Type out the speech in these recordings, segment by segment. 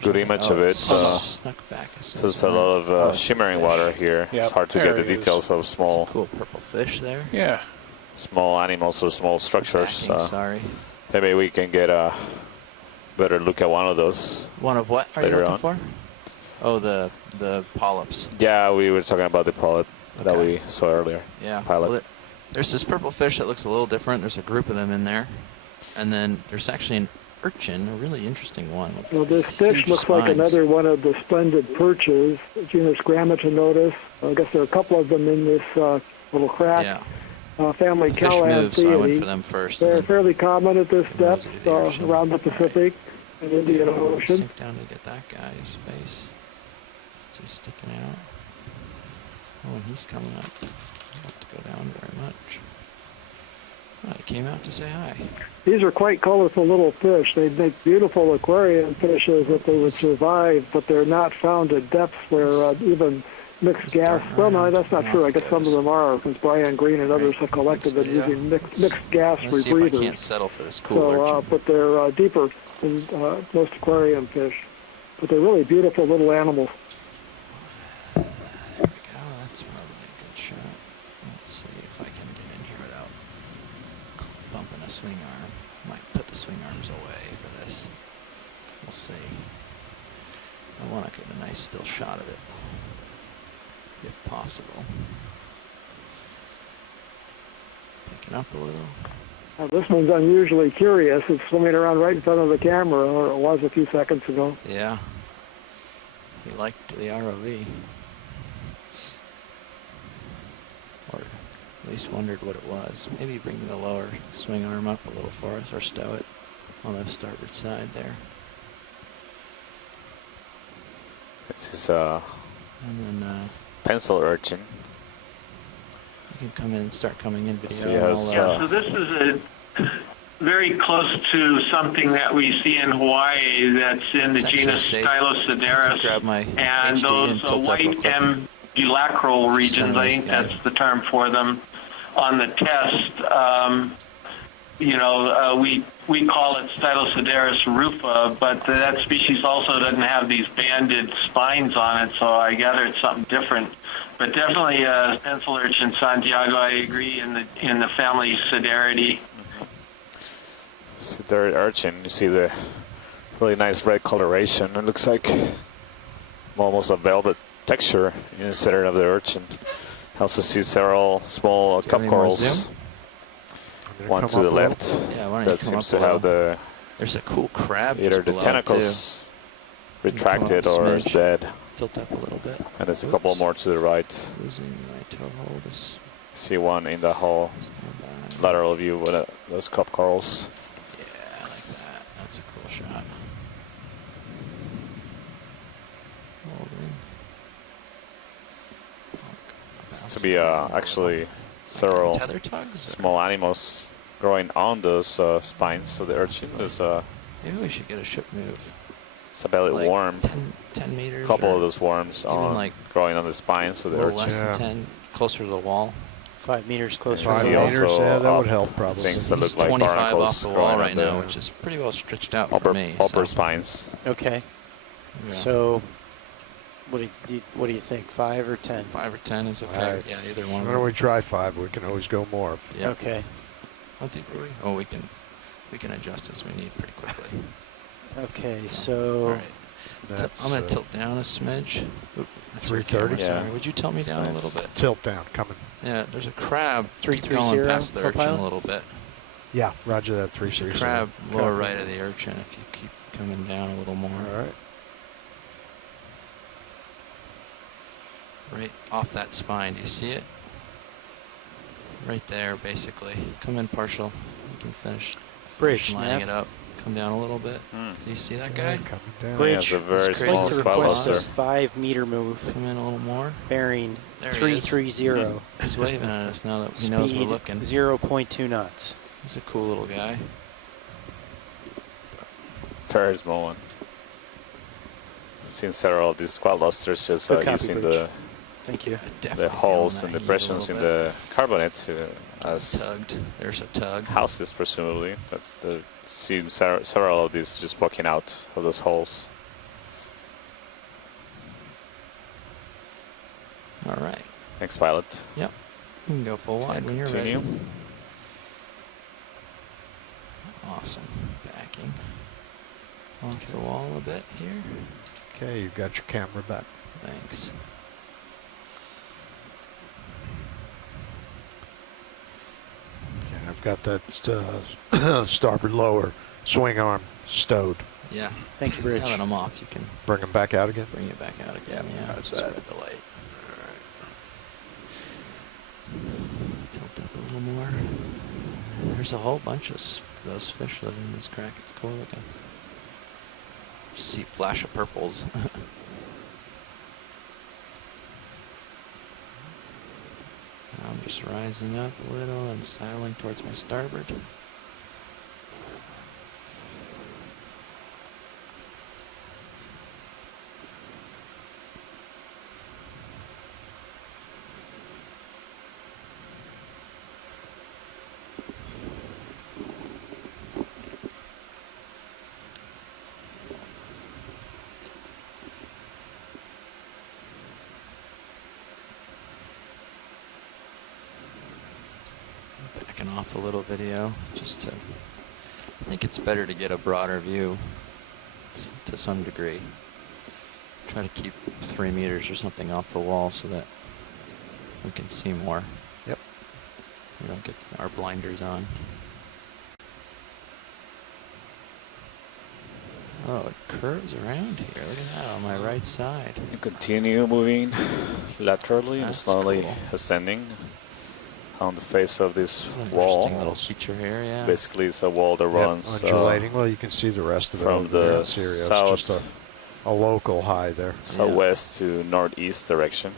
good image of it. Snuck back. So there's a lot of shimmering water here. Yep, It's hard to get the details of small, cool purple fish there. Yeah. small animals or small structures. Backing, sorry. Maybe we can get a better look at one of those. One of what are you looking for? Oh, the polyps. Yeah, we were talking about the polyp that we saw earlier. Yeah. Pilot. Well, there's this purple fish that looks a little different. There's a group of them in there. And then there's actually an urchin, a really interesting one. Well, this fish looks like another one of the splendid perches, genus Grammatinotus. I guess there are a couple of them in this little crack. Yeah. Family The fish moved, so I went for Calanthiidae. them first. They're fairly common at this depth those are the around the Pacific and Indian Ocean. Sink down to get that guy's face. Is he sticking out? Oh, and he's coming up. I don't have to go down very much. Oh, he came out to say hi. These are quite colorful little fish. They make beautiful aquarium fishes if they would survive, but they're not found at depths where even mixed gas. Well, no, that's not true. I guess some of them are, since Brian Green and others have collected them using mixed gas Let's see if I rebreathers. can't settle for this cool urchin. But they're deeper than most aquarium fish. But they're really beautiful little animals. Oh, that's probably a good shot. Let's see if I can get in here without bumping a swing arm. Might put the swing arms away for this. We'll see. I want to get a nice still shot of it, if possible. Picking up a little. Now, this one's unusually curious. It's swimming around right in front of the camera, or it was a few seconds ago. Yeah. He liked the ROV. Or at least wondered what it was. Maybe bring the lower swing arm up a little for us, or stow it on the starboard side there. This is And then pencil urchin. you can come in and start coming in video. So he and has, I'll, So this is very close to something that we see in Hawaii that's in the It's actually genus safe. Stylosoderus. grab my And HD those and tilt up real white quick. ambulacral regions, I Sunrise think guy. that's the term for them, on the test. We call it Stylosoderus rufa, but that species also doesn't have these banded spines on it, so I gather it's something different. But definitely pencil urchin Santiago, I agree, in the family Sideridae. Sideriid urchin. You see the really nice red coloration. It looks like almost a velvet texture in the center of the urchin. Also see several small Do you have cup any more corals. zoom? One to the left. Yeah, why don't That you come seems up to a have the There's a cool crab either just the below, tentacles too. retracted Come up a or is smidge. dead. Tilt up a little bit. And there's a couple more to the right. Losing my toe hold. This See one in the whole stand by. lateral view with those cup corals. Yeah, I like that. That's a cool shot. Holding. Seems to be actually several tether tugs? small animals growing on those spines. So the urchin is Maybe we should get a ship move. it's a belly Like worm. 10 meters. A couple or of those worms even on like growing on the spine. So a the little urchin. less than 10, closer to the wall. 5 meters closer. You 5 see meters, also yeah, that up would help probably. things So that he's look like 25 barnacles off the wall growing right on now, the which is pretty well stretched out upper, for me. upper so. spines. Okay. Yeah. So, what do you think? 5 or 10? 5 or 10 is okay. Alright. Yeah, either one. Why don't we try 5? We can always go more. Yeah. Okay. How deep are we? Oh, we can adjust as we need pretty quickly. Okay. All So, right. That's I'm gonna tilt down a smidge. Oop, that's your 330? camera, Yeah. Sorry. Would you tilt me down a little bit? tilt down, coming. Yeah, there's a crab. Keep 330 going past the urchin co-pilot? a little bit. Yeah, roger that. There's a 330. crab lower Copy. right of the urchin if you keep coming down a little more. All right. Right off that spine. Do you see it? Right there, basically. Come in partial. You can finish bridge, lining Nav. it up. Come down a little bit. So you see that guy? Okay, coming down. Bridge. Yeah, it's a very That's small crazy. To spot request a luster. 5 meter move. Come in a little more. Bearing There he is. 330. He's waving at us now that he knows we're Speed looking. 0.2 knots. He's a cool little guy. Very small one. I've seen several of these squat lusters just Good copy, using Bridge. Thank you. Definitely the holes feeling and that depressions heat a in little the carbonate bit. as Tugged. There's a tug. houses, presumably. That seems several of these just poking out of those holes. Thanks, pilot. Yep. You can go full wide And when you're continue. ready. Awesome. Backing. Off the wall a bit here. Okay, you've got your camera back. Thanks. Okay, I've got that starboard lower swing arm stowed. Yeah. Thank you, Now Rich. that I'm off, you can Bring them back out again. bring it back out again. Yeah. how's Spread that? the light. Tilt up a little more. There's a whole bunch of those fish living in this crack. It's cool looking. Just see flash of purples. I'm just rising up a little and sailing towards my starboard. Backing off a little video, just to, I think it's better to get a broader view to some degree. Try to keep 3 meters or something off the wall so that we can see more. Yep. We don't get our blinders on. Oh, it curves around here. Look at that on my right side. You continue moving laterally and That's slowly cool. ascending on the face of this This is an wall. interesting little feature here, yeah. Basically, it's a wall that Yep, runs undulating. Well, you can see the rest of it from over there the in Sirius. south, Just a local high there. southwest to northeast direction.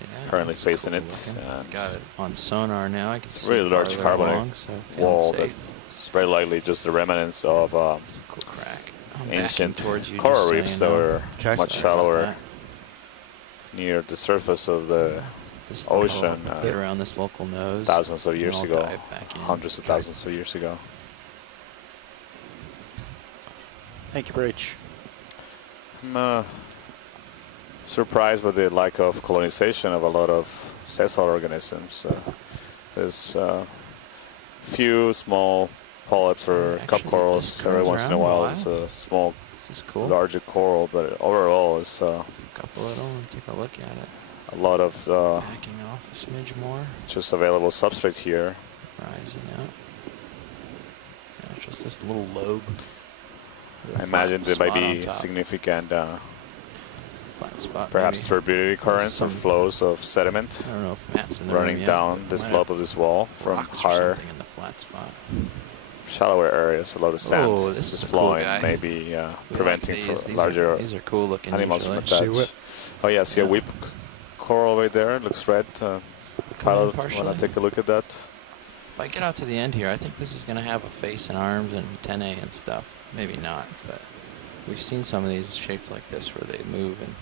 Yeah, Currently it's facing cool it. looking. And Got it on sonar now. I can it's see really large farther carbonate along, so feeling wall safe. that's very likely just the remnants of It's a cool crack. I'm backing ancient towards you, coral just so reefs you that know. were Okay. much Sorry about shallower that. near the surface of the This ocean, local- get around this local nose. thousands of and years I'll ago, dive back in. hundreds of thousands of years ago. Thank you, Rich. I'm surprised by the lack of colonization of a lot of sessile organisms. There's few small polyps or Actually, cup this corals every comes once in a around a while. while. It's a small, This is cool. larger coral, but overall it's A couple of them. Take a look at it. a lot of Backing off a smidge more. just available substrate here. Rising up. Yeah, it's just this little lobe. I imagine there might Spot on be top. significant, Flat spot. perhaps maybe. turbidity currents or some- flows of sediment I don't know if Matt's in the running room yet, down but the might slope have of this wall from rocks or higher, something in the flat spot. shallower areas. A lot of sand Oh, this is a cool flowing, guy. maybe We like preventing these. for These larger are, these are cool looking. animals usually. from See attach. what- Oh yeah, see a Yeah. whip coral right there. It looks red. Come in Pilot, partially. wanna take a look at that? If I get out to the end here, I think this is going to have a face and arms and antennae and stuff. Maybe not, but we've seen some of these shaped like this where they move and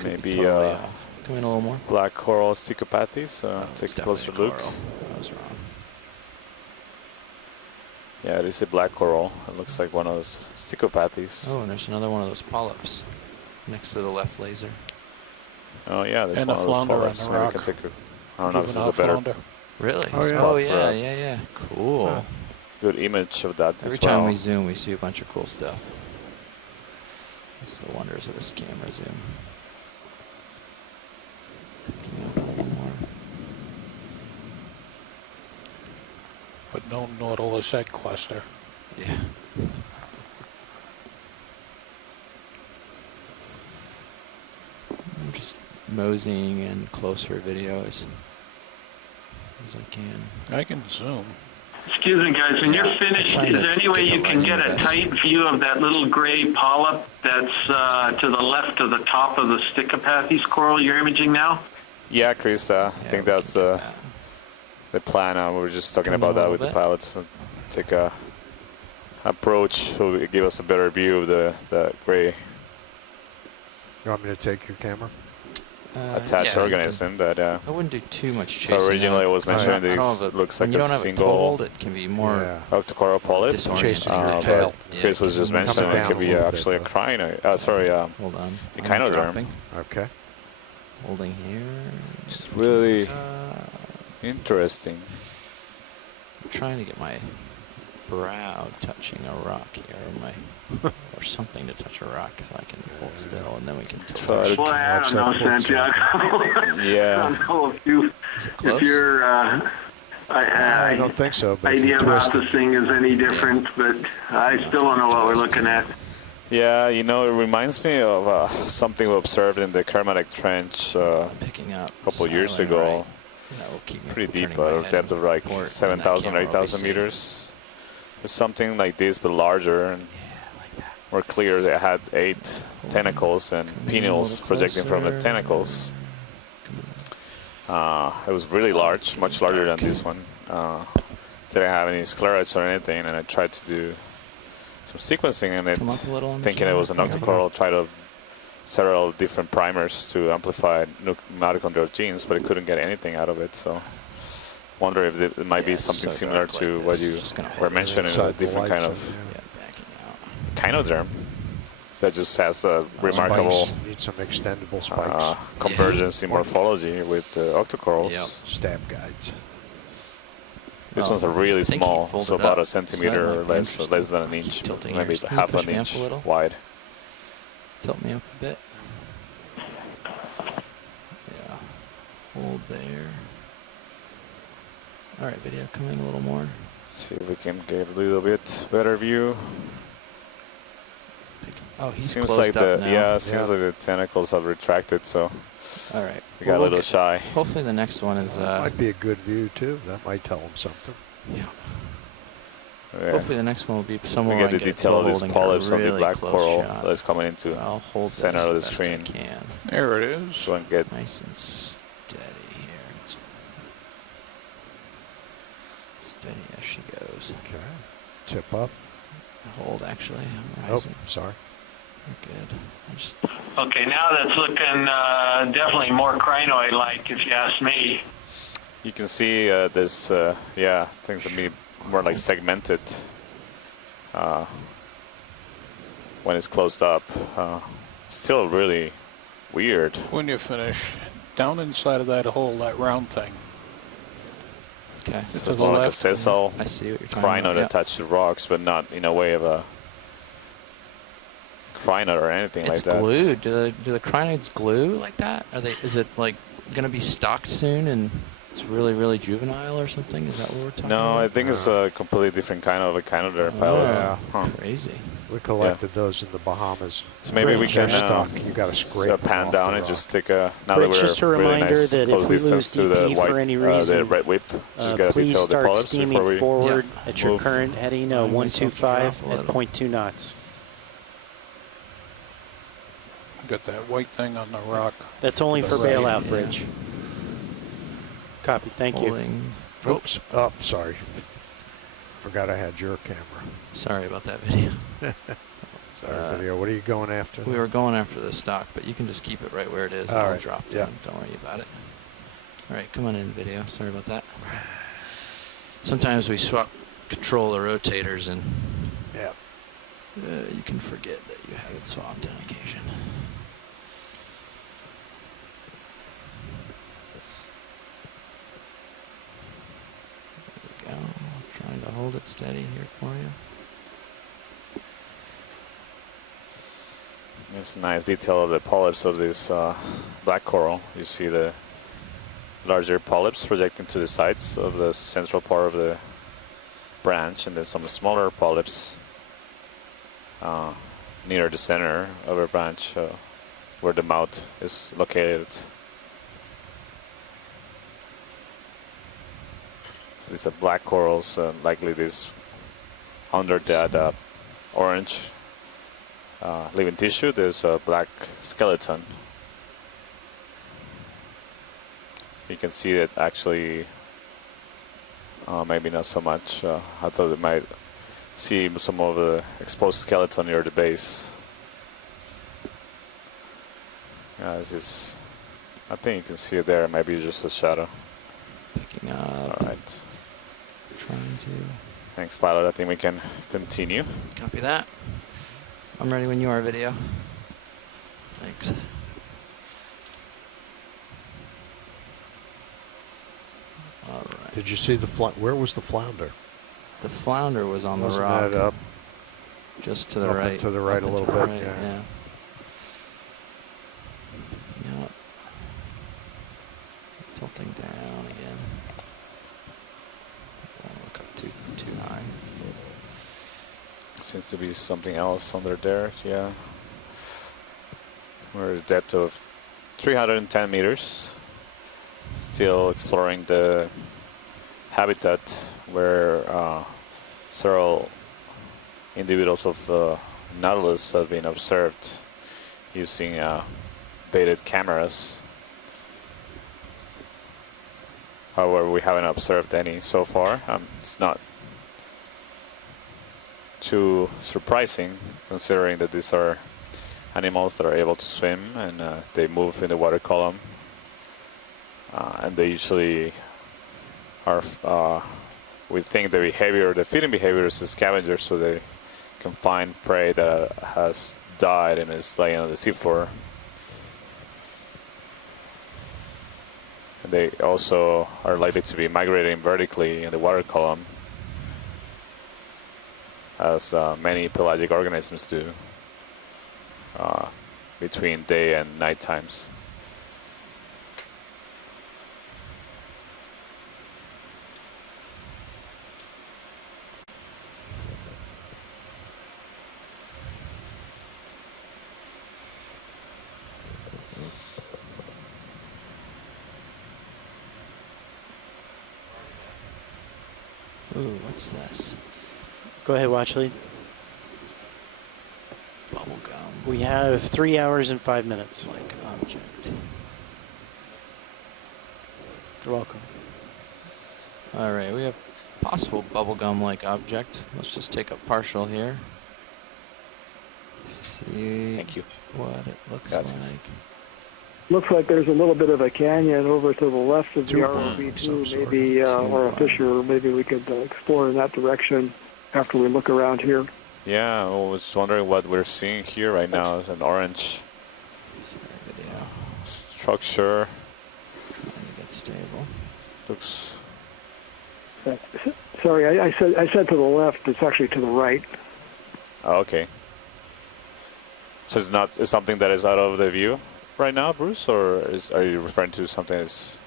could be Maybe totally off. Come in a little more. black coral stichopathes. Oh, it's Take a closer definitely look. coral. I was wrong. Yeah, it is a black coral. It looks like one of those stichopathes. Oh, and there's another one of those polyps next to the left laser. Oh yeah, there's And one a of those flounder on polyps. the Maybe we rock. can take a. I don't know if this is Juvenile a better, flounder. Really? Oh, yeah. Oh, Spot for yeah, a- yeah. Cool. Yeah. good image of that Every as well. time we zoom, we see a bunch of cool stuff. That's the wonders of this camera zoom. Picking up a little more. But no Nautilus egg cluster. Yeah. I'm just moseying in closer videos as I can. I can zoom. Excuse me, guys. When Yeah, you're finished, I'm trying is to there any way get the you can lighting get a best. tight view of that little gray polyp that's to the left of the top of the Stichopathes coral you're imaging now? Yeah, Chris. I Yeah, think we that's can do the that. the plan. We were just talking Come in about a that with little the bit. pilots. So take a approach to give us a better view of the gray You want me to take your camera? attached yeah, you can- organism that. I wouldn't do too much chasing. So originally out. it was I don't- mentioned I don't that have it looks when like you a don't have it single told, it can be more Yeah. octocoral polyp. disorienting. Chasing your your but tail. Chris was just Coming mentioning it down could a be little actually a bit, crino. Sorry, Hold on. I'm echinoderm. dropping. Okay. Holding here. It's really Uh, interesting. I'm trying to get my brow touching a rock here, or something to touch a rock, so I can hold still, and then we can Try to Boy, I don't know, Santiago. Yeah. I don't know if you, Is it close? if your I don't think so, but if you idea about twist this thing is any different, but I still don't know what we're looking at. Yeah, you know, it reminds me of something we observed in the Kermadec Trench I'm picking up a couple years silent ago. right. That will keep me Pretty from deep, turning my a head depth of like forward, and that 7,000 or camera will be 8,000 safe. meters. It's something like this, but larger and Yeah, like that. more clear. They had 8 tentacles and Come in a pinnacles little projecting from the closer. tentacles. Come on. It was really Oh, large, it's much really larger dark. than this one. Didn't have any sclerites or anything, and I tried to do some sequencing in it, Come up a little on the thinking it was an camera. octocoral. Tried several different primers to amplify mitochondrial genes, but I couldn't get anything out of it. So, wonder if it might Yeah, be it's something so similar dark to like what this. you It's just gonna were hold it mentioning, a inside the different kind lights of in there. Yeah, backing out. kinodrome that just has a remarkable Spikes. Need some extendable spikes. convergence in morphology with octocorals. Yep. Stab guides. This Oh, one's a really I think he small, folded so up. about a So that centimeter might or be less interesting. than an Keep inch, tilting maybe yours. Can you half push an me up inch a little? wide. Tilt me up a bit. Yeah. Hold there. All right, video coming a little more. Let's see if we can get a little bit better view. Oh, he's Seems closed like up the now. seems like the tentacles have retracted, so All right. we got a we'll little get- shy. Hopefully the next one is. Might be a good view too. That might tell them something. Yeah. Yeah. Hopefully the next one will be We somewhere get I the can get detail of these holding a polyps on the really black close coral shot. that's coming into I'll hold center this of the best I screen. can. There it is. So and get Nice and steady here. It's steady as she goes. Okay. Tip up. Hold actually. I'm Oh, rising. sorry. We're good. I just Okay, now that's looking definitely more crinoid-like, if you ask me. you can see this things that be more like segmented when it's closed up. Still really weird. When you finish, down inside of that hole, that round thing. okay. So To it's the more like a left. sessile I see what you're talking crinoid about. Yeah. attached to rocks, but not in a way of a crinoid or anything It's like that. glued. Do the crinoids glue like that? Are they? Is it like gonna be stocked soon and it's really juvenile or something? Is that what we're talking No, I about? think it's a completely different kind of a echinoderm pilot. Yeah. Huh. Crazy. We collected those in the Bahamas. So maybe we They're can stuck. You got to scrape them pan off down the and rock. just take a. Now Rich, that we're just a really reminder nice that if close we distance lose to the DP white, for any the reason, red whip, just gotta please detail the start polyps before steaming we. forward Yeah. at your move. current heading Letting myself 125 drop a at little. 0.2 knots. Got that white thing on the rock. That's only To for the right. bailout Yeah. bridge. Copy. Thank you. Holding. Oops. Oh, sorry. Forgot I had your camera. Sorry about that video. Sorry, video. What are you going after? We were going after the stock, but you can just keep it right where it is. All and I'll right, drop yeah. down. Don't worry about it. All right, come on in, video. Sorry about that. Sometimes we swap controller rotators, and Yeah. you can forget that you have it swapped on occasion. There we go. Trying to hold it steady here for you. There's a nice detail of the polyps of this black coral. You see the larger polyps projecting to the sides of the central part of the branch, and then some smaller polyps near the center of a branch where the mouth is located. So these are black corals, likely this under that orange living tissue. There's a black skeleton. You can see it actually, maybe not so much. I thought it might see some of the exposed skeleton near the base. Yeah, this is, I think you can see it there, maybe just a shadow. Picking up. Alright, Trying to thanks pilot, I think we can continue. copy that. I'm ready when you are, video. Thanks. Did you see the where was the flounder? The flounder was on Wasn't the rock. that up? Just to the Up right. and to the right Up a and little to the bit, right, yeah. Yeah. Tilting down again. Don't look up too high. Seems to be something else under there, yeah. We're at a depth of 310 meters. Still exploring the habitat where several individuals of Nautilus have been observed using baited cameras. However, we haven't observed any so far. It's not too surprising considering that these are animals that are able to swim and they move in the water column. And they usually are, we think the feeding behavior is a scavenger, so they can find prey that has died and is laying on the seafloor. And they also are likely to be migrating vertically in the water column, as many pelagic organisms do, between day and night times. Ooh, what's this? Go ahead, watch lead. Bubblegum. We have 3 hours and 5 minutes. Like object. You're welcome. All right, we have possible bubblegum-like object. Let's just take a partial here. See Thank you. what it looks Gracias. like. Looks like there's a little bit of a canyon over to the left of the Two ROV of some too, sort. maybe, or a fissure. Maybe we could explore in that direction after we look around here. Yeah, I was wondering what we're seeing here right now is an orange Sorry, video. structure. Trying to get stable. Looks, Sorry, I said to the left. It's actually to the right. oh, okay. So it's something that is out of the view right now, Bruce, or are you referring to something that's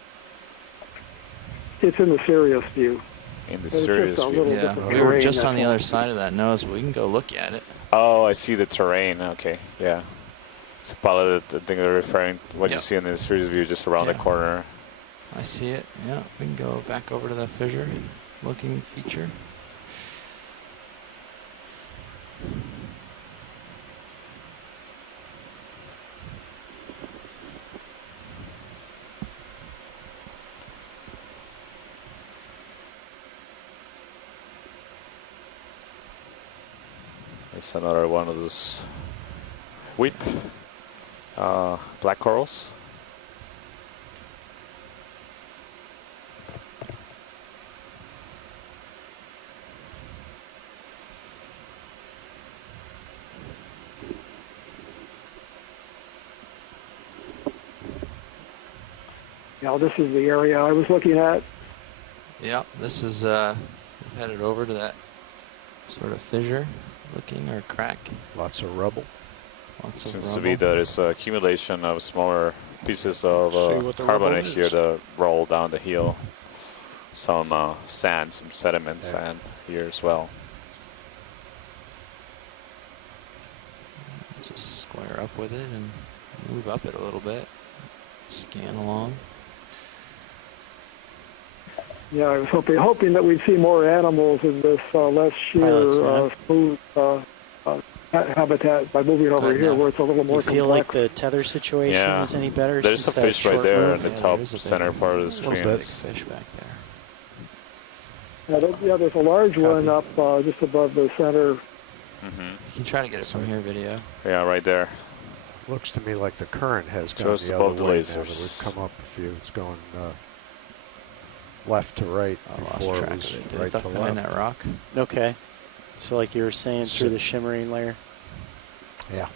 It's in the Sirius view. in the It's just serious a view? little Yeah, different we were terrain, just on that's the all. other side of that nose, but we can go look at it. Oh, I see the terrain. Okay, yeah. It's probably the thing they're referring to what you Yep. see in the serious view just around the Yeah. corner. I see it. Yeah, we can go back over to the fissure looking feature. It's another one of those whip black corals. Now this is the area I was looking at. Yeah, this is we've headed over to that sort of fissure looking or crack. Lots of rubble. Lots of Seems to rubble. be that it's an accumulation of smaller pieces of See what the carbonate rubble here is. that roll down the hill. Some sand, some sediment Yeah. sand here as well. Just square up with it and move up it a little bit. Scan along. Yeah, I was hoping that we'd see more animals in this less sheer, Pilot's nav. smooth habitat by moving over Good here, enough. where it's a little You more feel complex. like the tether situation Yeah. is any better? There's since a that fish right short there move? in the Yeah, top there is a big center part of the Little screen. big fish back there. There's a large one up just above the center. Hmm. You can try to get it from here, video. Yeah, right there. Looks to me like the current has gone Just the above other the way now lasers. that we've come up a few. It's going left to right I lost before track it was of it. Did it right duck to behind left. that rock? Okay. So like you were saying, through So- the shimmering layer. Yeah.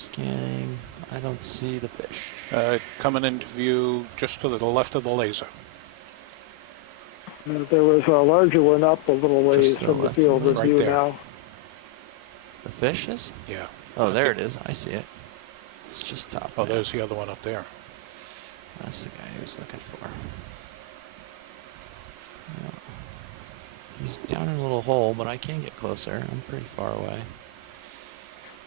Scanning. I don't see the fish. Coming into view just to the left of the laser. There was a larger one up a little ways Just to the from the left of field the of Right view there. now. The fish is? Yeah. Oh, there it is. I see it. It's just top. Oh, there. there's the other one up there. That's the guy he was looking for. Yeah. He's down in a little hole, but I can get closer. I'm pretty far away.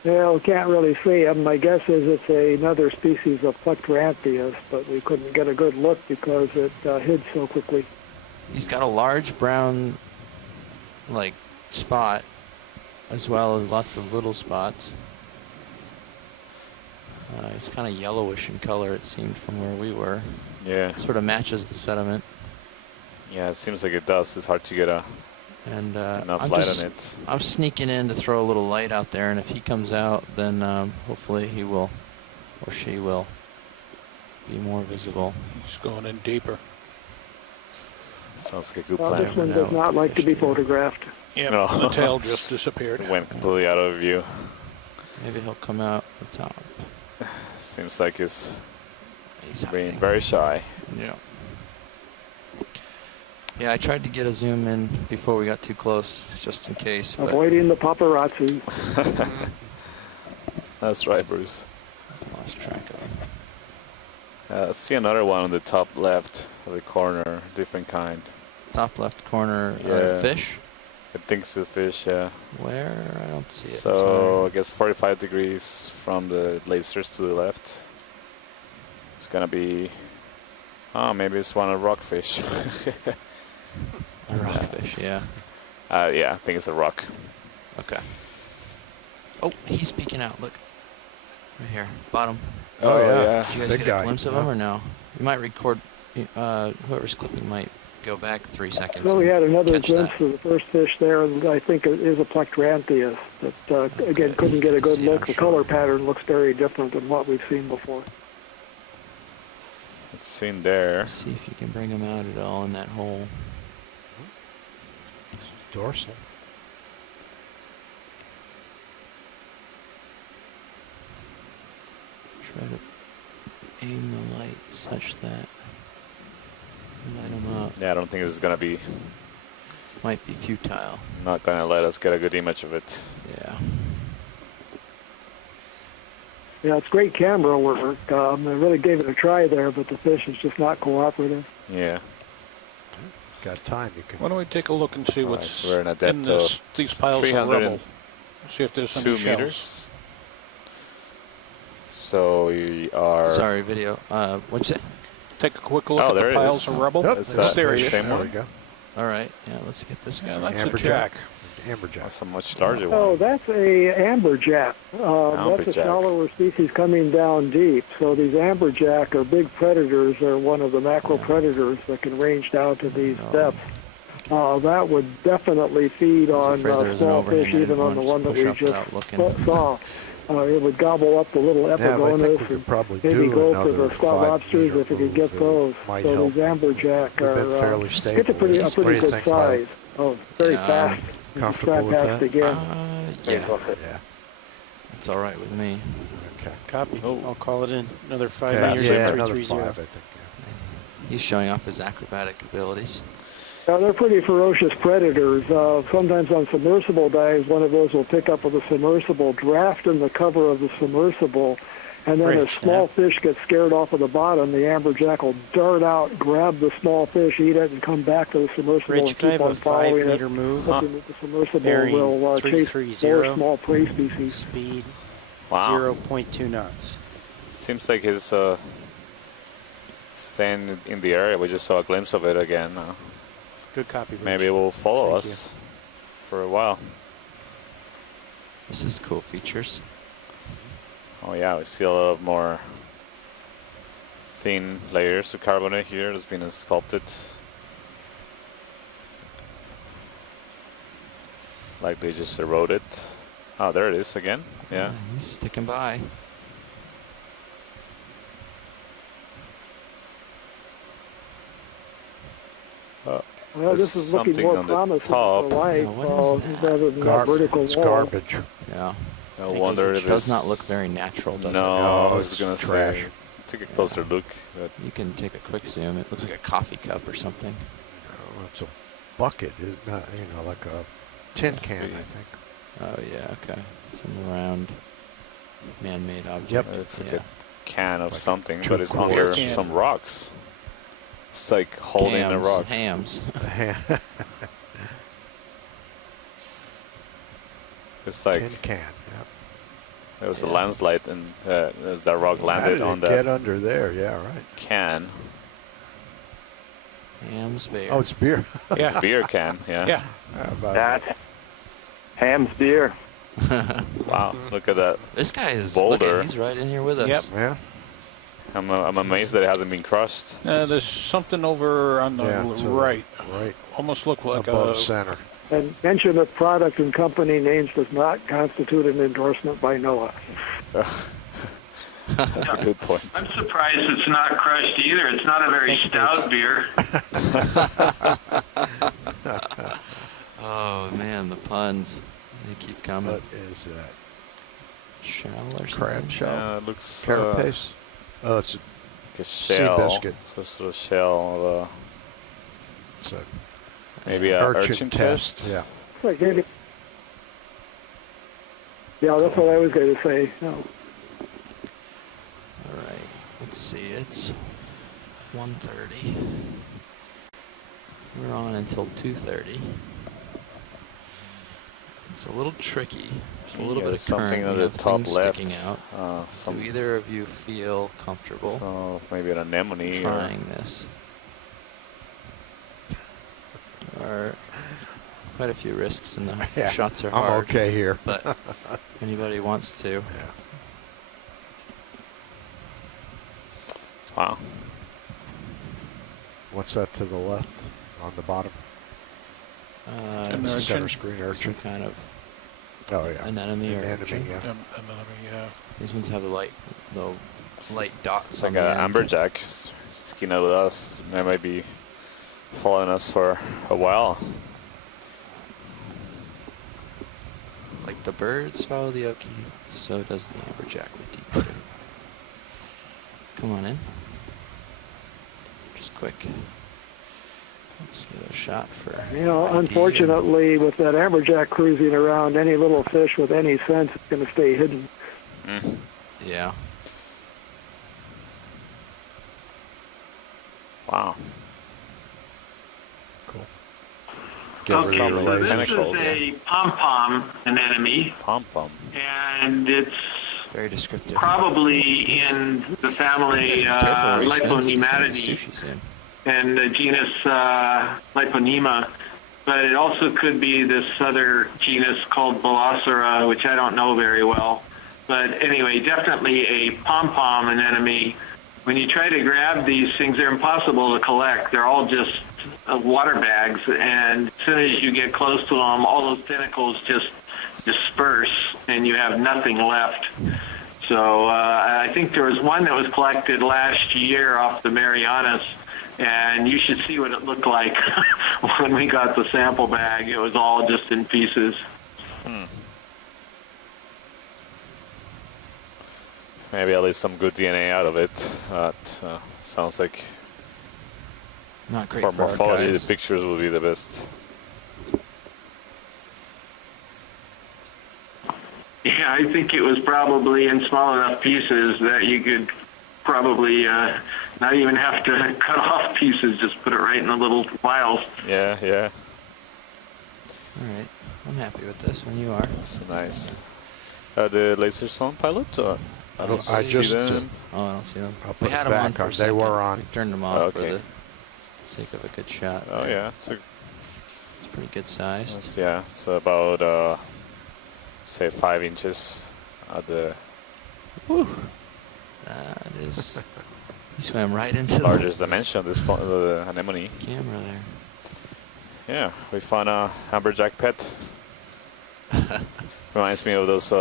Yeah, we can't really see him. My guess is it's another species of Plectrantheus, but we couldn't get a good look because it hid so quickly. He's got a large brown, like, spot, as well as lots of little spots. It's kind of yellowish in color, it seemed, from where we were. Yeah. Sort of matches the sediment. Yeah, it seems like it does. It's hard to get And enough light on it. I'm sneaking in to throw a little light out there, and if he comes out, then hopefully he will, or she will, be more visible. He's going in deeper. Sounds like a good Well, plan. this one does not like to be photographed. Yeah, No. the tail just disappeared. It went completely out of view. Maybe he'll come out the top. Seems like it's He's being hiding. very shy. Yeah. Yeah, I tried to get a zoom in before we got too close, just in case. But Avoiding the paparazzi. That's right, Bruce. I lost track of him. Let's see another one on the top left of the corner, different kind. Top left corner, Yeah. fish. I think it's a fish, yeah. Where? I don't see it. I'm So sorry. I guess 45 degrees from the lasers to the left. It's gonna be, oh, maybe it's one of the rockfish. A rockfish, yeah. Yeah, I think it's a rock. Okay. Oh, he's peeking out. Look. Right here. Bottom. Oh, yeah. Did you guys Big get guy. a glimpse of him or no? You might record, whoever's clipping might go back 3 seconds. So we had and another catch glimpse that. of the first fish there, and I think it is a Plectrantheus. But again, couldn't get a good See, look. I'm The sure. color pattern looks very different than what we've seen before. It's seen there. See if you can bring him out at all in that hole. Dorsal. Try to aim the light such that light him up. Yeah, I don't think this is gonna be, Might be futile. not gonna let us get a good image of it. Yeah. Yeah, it's great camera work. I really gave it a try there, but the fish is just not cooperative. Yeah. Got time. You can. Why don't we take a look and see Alright, what's so we're in a in depth this, of these piles of 302 rubble. See if there's some shells. meters. So we are. Sorry, video. What'd you say? Take a quick look Oh, at there the it piles is. of rubble. Yep, Is that's that there the he is. same There we one? go. All right. Yeah, let's get this Yeah, guy. that's a Amberjack. jack. Amberjack. That's a much larger Oh, one. that's a amberjack. That's a Amberjack. shallower species coming down deep. So these amberjack are big predators. They're one of the macro predators that can range down to these Oh. depths. That would definitely feed I was on afraid there was an small overhang. fish, I even didn't on the want to one that push we up just without looking. saw. It would gobble up the little Yeah, but I think epigonus we could and probably maybe do go for another the squat 5 lobsters meter if we could move. get those. Might So help. these amberjack We've been are fairly it's a stable. pretty, What do pretty you good think, size. Oh, very Yeah, fast. comfortable Try with past that? again. Yeah, Yeah. it's all right with me. Okay. Copy. Oh. I'll call it in. Another 5 Yeah, meters, yeah, at another 330. 5, I think. He's showing off his acrobatic abilities. They're pretty ferocious predators. Sometimes on submersible dives, one of those will pick up with a submersible, draft in the cover of the submersible, and then Great as small fish get scared off of the bottom, the amberjack will dart out, grab the small fish, eat it, and come back to the submersible Rich, and can I keep have on a following 5 it, meter move? hoping that the submersible Bearing will chase 330. more small prey species. Speed Wow. 0.2 knots. Seems like he's staying in the area. We just saw a glimpse of it again. Good copy, Rich. Maybe it will follow Thank us for a while. This is cool features. Oh yeah, we see a lot of more thin layers of carbonate here that's been sculpted. Like they just eroded. Oh, there it is again. Yeah. He's sticking by. Well, this There's is looking something more on the promising top. for life Yeah, what is that? rather than that vertical It's wall. garbage. Yeah. I wonder if It does it's... not look very natural, does it? No, I No, was it's gonna trash. say. Take a closer look. But You can take a quick zoom. It looks like a coffee cup or something. No, it's a bucket. It's not, like a tin Must can, be. I think. Oh yeah, okay. Some round man-made object. Yep. it's like Yeah. a can of Like something, two but it's quarts. under Can. some rocks. It's like holding a Hams, rock. Hams. It's like Tin can. Yep. there was a Yeah. landslide and as that rock How landed did on it that get under there? Yeah, right. can. Hams beer. Oh, it's beer. It's a beer can, yeah. Yeah. How about That's Ham's beer. Wow, look at that. This guy is Boulder. Look, he's right in here with us. Yep. Yeah. I'm amazed that it hasn't been crushed. There's something over on the Yeah, to the right. Right Almost look like above a... center. And mention of product and company names does not constitute an endorsement by NOAA. That's a good point. I'm surprised it's not crushed either. It's not a very stout beer. Oh man, the puns. They keep coming. What is that? Shell or something? Crab shell? Yeah, it looks Carapace? Oh, it's like a shell. biscuit. So sort of shell. it's a Maybe a urchin test. Yeah. Like maybe, yeah, that's what I was going to say. No. All right. Let's see. It's 1:30. We're on until 2:30. It's a little tricky. There's a little bit There's of something current. on We the have top things left. sticking out. Some, Do either of you feel comfortable so maybe an anemone. Or, trying this? There are quite a few risks, and the Yeah, shots are I'm hard. okay here. But if anybody wants to, Yeah. wow. What's that to the left on the bottom? An this is Center urchin. screen some urchin. kind of Oh, yeah. anemone or Anemone, urchin. yeah. Yeah. These ones have the light dots It's on like the an end. amberjack sticking out with us. They might be following us for a while. Like the birds follow the okie, so does the amberjack with deep water. Come on in. Just quick. Let's get a shot for You know, ID. unfortunately, with that amberjack cruising around, any little fish with any sense is going to stay hidden. Mm. Yeah. Wow. Cool. Okay, some so this tentacles. is a pom-pom anemone, Pom pom. and it's Very descriptive. probably in the family Careful where he spins. He's gonna be Liponematic sushi soon. and the genus Liponema, but it also could be this other genus called Velocera, which I don't know very well. But anyway, definitely a pom-pom anemone. When you try to grab these things, they're impossible to collect. They're all just water bags, and as soon as you get close to them, all those tentacles just disperse, and you have nothing left. So I think there was one that was collected last year off the Marianas, and you should see what it looked like when we got the sample bag. It was all just in pieces. Maybe at least some good DNA out of it. Sounds like Not great for for our morphology, guys. the pictures will be the best. Yeah, I think it was probably in small enough pieces that you could probably not even have to cut off pieces, just put it right in the little vials. Yeah, yeah. All right. I'm happy with this when you are. That's nice. The laser sound pilot? I don't I see just, them. Oh, I don't see them. I'll We put had it them on back for a on. They second. were on. We turned them off Okay. for the sake of a good shot. Oh there. yeah, It's pretty good sized. it's about say 5 inches at the Whew. That is. He swam right into largest dimension of this the anemone. the camera there. Yeah, we found a amberjack pet. Reminds me of those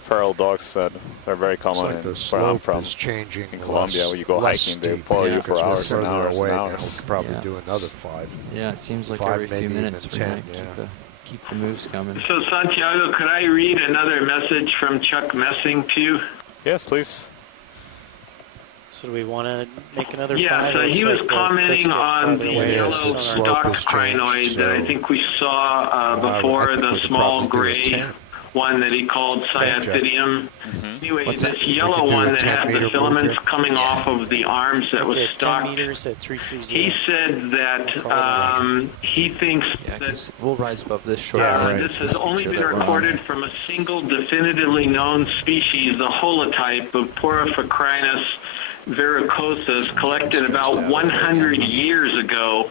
feral dogs that are very It's common like the where I'm slope from. is changing. in Colombia, where you go less hiking, they steep. follow you for Because we're hours and further hours away and now. hours. We could probably Yeah. do another 5. Yeah, it seems like 5, every few maybe minutes even we're 10, gonna keep yeah. Keep the moves coming. So, Santiago, could I read another message from Chuck Messing to you? Yes, please. So do we want to make another Yeah, five? so Looks he like was the cliff's commenting getting on farther the away. yellow Yes, the slope stock has changed, crinoid that I so- think we saw I before, think we the could small probably do a gray 10. one that he called Okay, Jeff. cyanthidium. Anyway, What's this that? yellow We could do a one that 10 had meter the move filaments here. coming off of the arms that was Okay, 10 stocked. meters at 330. He said that he thinks Yeah, that 'cause we'll rise above this short. this has only been recorded from a single definitively known species, the holotype of Porphyrinus verrucosus, collected about 100 years ago.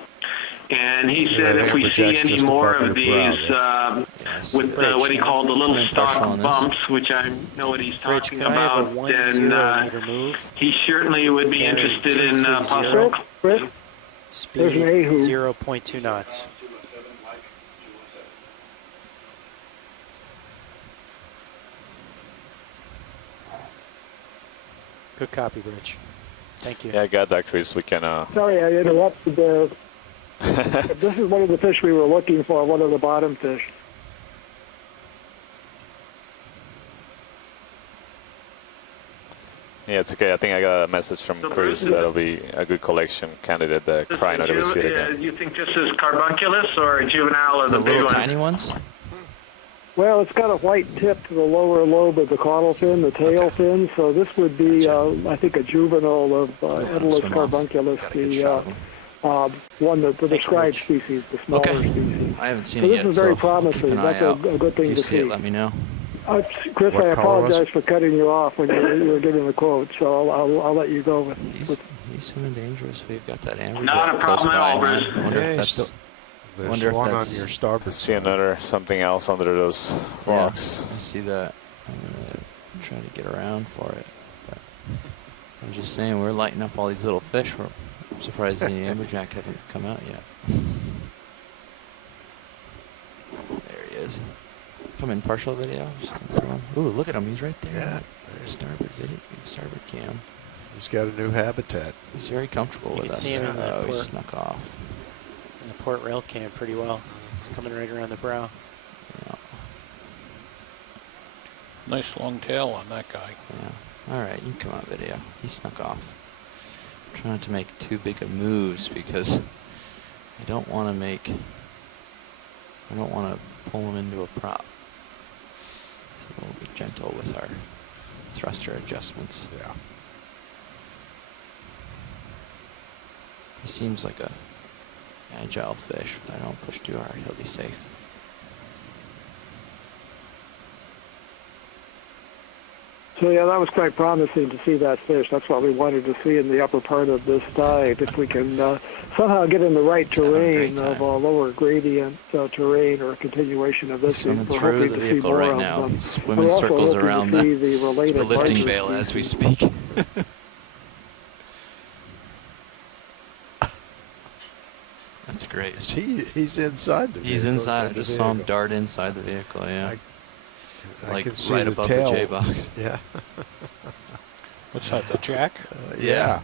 And he said if we see any just more above of your these brow with what he called the little Partial on stalk this. bumps, which I know what he's Rich, talking can I have a about, 10 then meter move? he certainly would be Carry interested in 330. possible. Chris, Speed There's an A-hoo. 0.2 knots. Good copy, Rich. Thank you. Yeah, I got that, Chris. We can. sorry I interrupted there. This is one of the fish we were looking for, one of the bottom fish. Yeah, it's okay. I think I got a message from Chris. That'll be a good collection candidate. The crino that we see it again. You think this is carbunculus or juvenile or The the big little one? tiny ones? Well, it's got a white tip to the lower lobe of the caudal fin, the tail fin, so this would be, I think, a juvenile of Edilus swim off. carbunculus, Got a good shot of one that the Thank you, described Rich. species, the smaller Okay. species. I haven't seen So it this yet, is very so I'll keep promising. an eye That's out. a good thing If you to see it, see. let me know. Chris, What I color was apologize for cutting you off when you were giving the quote, so I'll let you go with. He's swimming dangerous. We've got that amberjack Not a close problem at by, all, man. Bruce. I wonder Yeah, if it's that's... There's Wonder if one on that's- your starboard See side. another something else under those rocks. Yeah, I see that. I'm gonna try to get around for it. But I'm just saying, we're lighting up all these little fish. I'm surprised the amberjack haven't come out yet. There he is. Come in partial video. Just gonna throw him. Ooh, look at him. He's right there. Yeah. Starboard video. Starboard cam. He's got a new habitat. He's very comfortable You with can us. see him in the Oh, he port. snuck off. In the port rail cam pretty well. It's coming right around the brow. Yeah. Nice long tail on that guy. Yeah. All right, you can come on video. He snuck off. I'm trying to make too big of moves because I don't want to pull him into a prop. So we'll be gentle with our thruster adjustments. Yeah. He seems like a agile fish. If I don't push too hard, he'll be safe. So yeah, that was quite promising to see that fish. That's what we wanted to see in the upper part of this dive. If we can somehow get in the right He's having a terrain great of time. a lower gradient terrain or a continuation of this, Swimming we're through hoping the to see vehicle more right of now. them. He's swimming We're also circles hoping around to see the related lifting larger veil as we species. speak. That's great. He's inside the vehicle. He's inside. I the just saw him vehicle. dart inside the vehicle, yeah. I Like can see right the above tail. the J-box. Yeah. What's that, the jack? Yeah.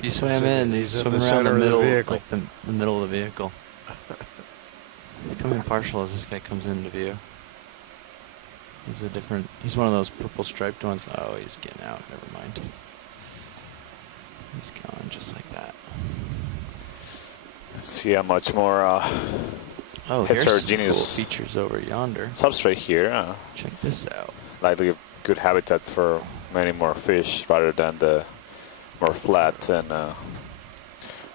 He swam in. He's in swimming the around the center of the middle, vehicle. like the middle of the vehicle. Come in partial as this guy comes into view. He's a different. He's one of those purple striped ones. Oh, he's getting out. Never mind. He's gone just like that. See how much more Oh, here's some cool heterogeneous features over yonder. substrate here. Check this out. Likely a good habitat for many more fish rather than the more flat and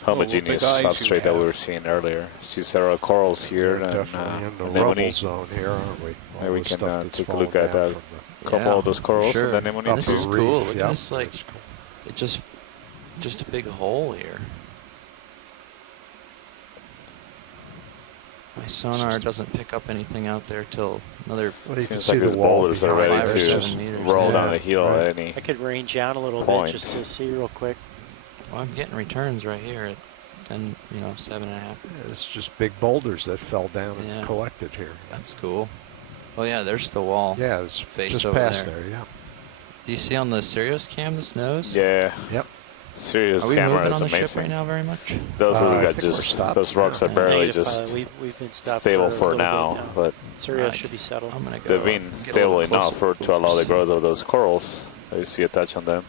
homogeneous eyes you substrate that we have. were seeing earlier. See several corals here We're and definitely in the anemone. rubble zone here, aren't we? All Maybe we the can, stuff that's take a fallen look at down that. from Couple of those corals sure. and anemone. This upper is reef. cool. Look at Yep, this, like, that's cool. it just a big hole here. My sonar doesn't pick up anything out there till another. Well, you can Seems see like the these wall boulders are behind ready 5 or us. 7 meters. roll Yeah. down the hill Right. at any I could range out a little point. bit just to see real quick. Well, I'm getting returns right here at 10, 7.5. It's just big boulders that fell down Yeah. and collected here. That's cool. Oh yeah, there's the wall. Yeah, it's Face just over past there. there. Yeah. Do you see on the Sirius cam the snows? Yeah. Yep. Serious Are we camera moving is on the ship amazing. right now very much? Those I are think we're just stopped those rocks now. are barely Negative, just pilot. We've been stopped stable for, a for little now, bit now. but Syria I- should be settled. I'm gonna go. they've been get a stable little enough closer. to allow the Oops. growth of those corals. You see a touch on them.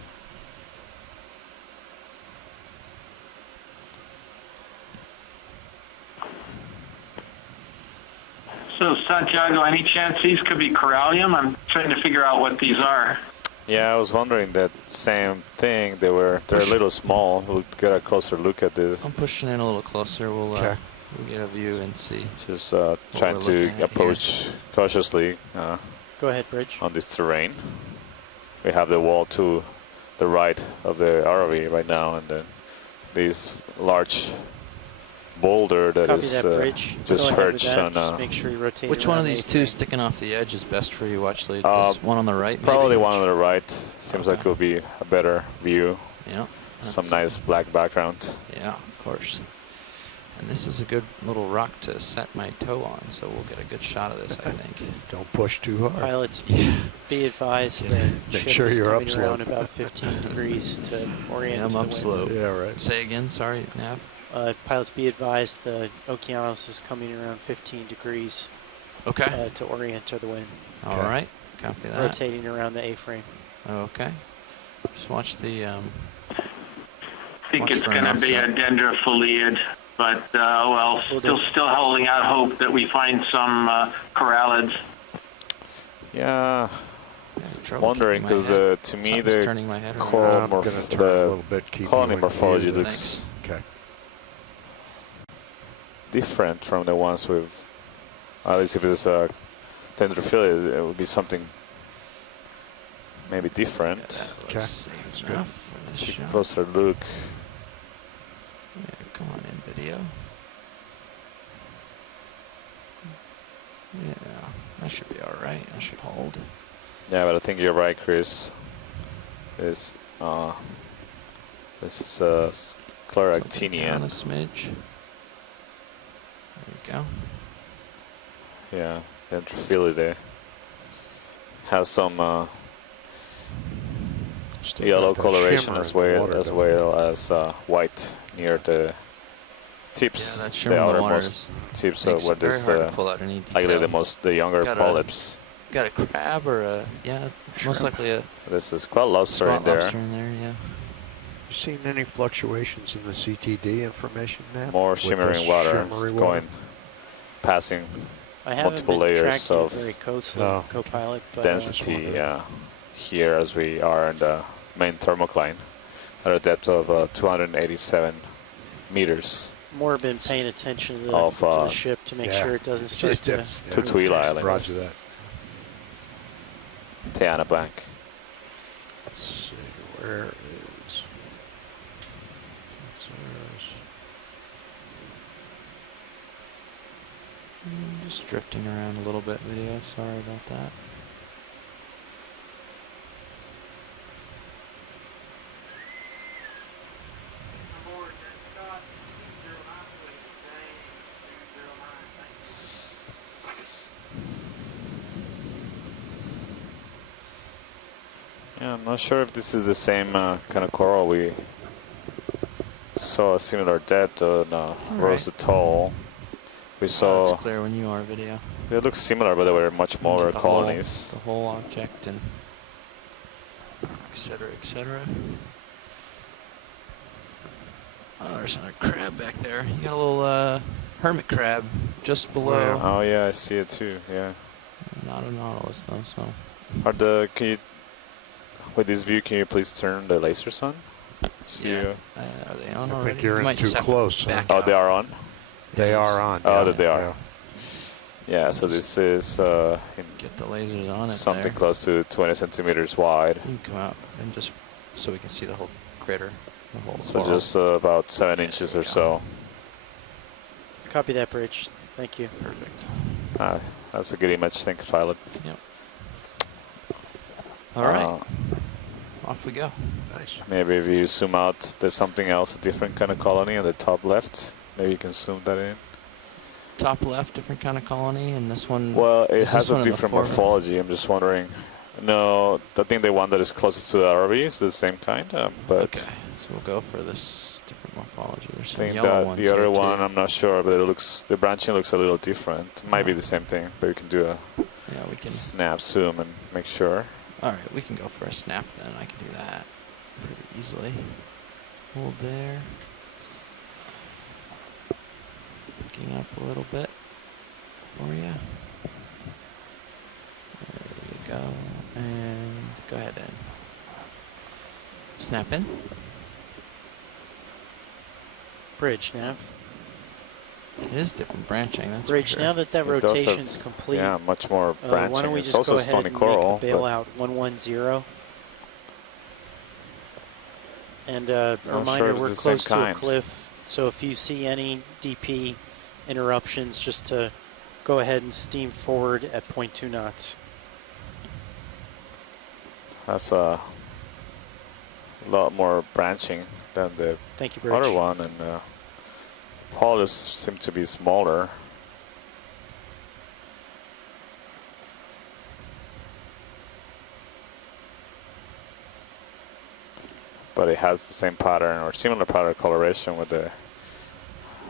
So Santiago, any chance these could be corallium? I'm trying to figure out what these are. Yeah, I was wondering that same thing. They're a little small. We'll get a closer look at this. I'm pushing in a little closer. We'll Okay. we'll get a view and see. Just we're trying looking to at approach cautiously Go ahead, Bridge. on this terrain. We have the wall to the right of the ROV right now, and then this large boulder that Copy is that, Bridge. just Go ahead with perched that. on. Just make sure you rotate. Which one of around these the two A-frame. sticking off the edge is best for you, actually? Uh, This one on the right, Probably maybe? one on the right. Seems like Okay. it will be a better view. Yeah. Some that's- nice black background. Yeah, of course. And this is a good little rock to set my toe on, so we'll get a good shot of this, I think. Don't push too hard. Pilots, Yeah. be advised the Make ship sure is you're coming upslope. around about 15 degrees to orient Yeah, I'm to the wind. upslope. Yeah, right. Say again, sorry, Nav. Pilots, be advised the Okeanos is coming around 15 degrees Okay. to orient to the wind. All Okay. right. Copy that. Rotating around the A-frame. Okay. Just watch the. I think Watch it's for an going to be a offset. dendrophiliid, but well, We'll still holding out hope that we find some corallids. Yeah, Yeah, trouble wondering keeping my because head. to me Something's the turning my head around. coral I'm going to turn a the little bit. Keep colony you in morphology view. looks Okay. different from the ones we've. At least if it's a dendrophilia, it would be something maybe Yeah, different. that looks Okay, safe that's good. enough for this Take a shot. closer look. Yeah, come on in, video. Yeah, that should be all right. I should hold. Yeah, but I think you're right, Chris. This is a Something down a scleractinian. smidge. There we go. Yeah, dendrophilidae. Has some Still yellow got that coloration shimmer as in the well water, as though. well as white near the tips, Yeah, that the shimmer in the water outermost tips makes of what it very is hard to pull out any likely detail. the younger Got a- polyps. Got a crab or a most likely a This is quite lobster in spot there. lobster in there. Yeah. You seen any fluctuations in the CTD information now? More With shimmering this water shimmery going, passing I haven't multiple been layers tracking it of very closely, Oh. co-pilot, but density wondering. here as we are in the main thermocline at a depth of 287 meters. more been paying attention to Of, to the ship to make yeah. sure it doesn't start to. Yes, To Tuila Island. Roger that. Teana Bank. Let's see, where is... That's ours. Just drifting around a little bit. Video. Sorry about that. Yeah, I'm not sure if this is the same kind of coral we saw a similar depth on Rose Atoll. We Oh, saw it's clear when you are video. it looks similar, but they were much smaller Get the whole- colonies. The whole object and etc. etc. Oh, there's another crab back there. You got a little hermit crab just below. Oh yeah, I see it too. Yeah. Not a nautilus though, so. Can you, with this view, can you please turn the lasers on? So Yeah. you- Are they on I already? think you're You in might too step close. back Oh, out. they are on. They are on. Oh, yeah, that they are. yeah. Yeah. So this is in Get the lasers on it something there. close to 20 centimeters wide. You can come out and just so we can see the whole crater, the whole. So coral. just about 7 Yeah, inches there or we so. Copy that, Bridge. Thank you. Perfect. That's a good image. Thanks, pilot. Yep. All right, Uh, off we go. Nice. Maybe if you zoom out, there's something else, a different kind of colony on the top left. Maybe you can zoom that in. Top left, different kind of colony, and this one. Well, it is has this a one in the different foreground? morphology. I'm just wondering. No, I think the one that is closest to the ROV is the same kind, but Okay, so we'll go for this different morphology. There's I some think yellow that ones the here other too. one, I'm not sure, but the branching looks a little different. It might be the same thing, but you can do a Yeah, we can. snap zoom and make sure. All right, we can go for a snap then. I can do that pretty easily. Hold there. Picking up a little bit for you. There you go. And go ahead and snap in. Bridge, Nav. It is different branching. That's for Bridge, sure. now that It does have- rotation's complete, Yeah, much more branching. why don't we It's just also go ahead stony and coral. make the bailout 110? And a I'm reminder, sure it's we're the same close to a kind. cliff, so if you see any DP interruptions, just to go ahead and steam forward at 0.2 knots. That's a lot more branching than the Thank you, Bridge. other one, and polys seem to be smaller. But it has the same pattern or similar pattern coloration with the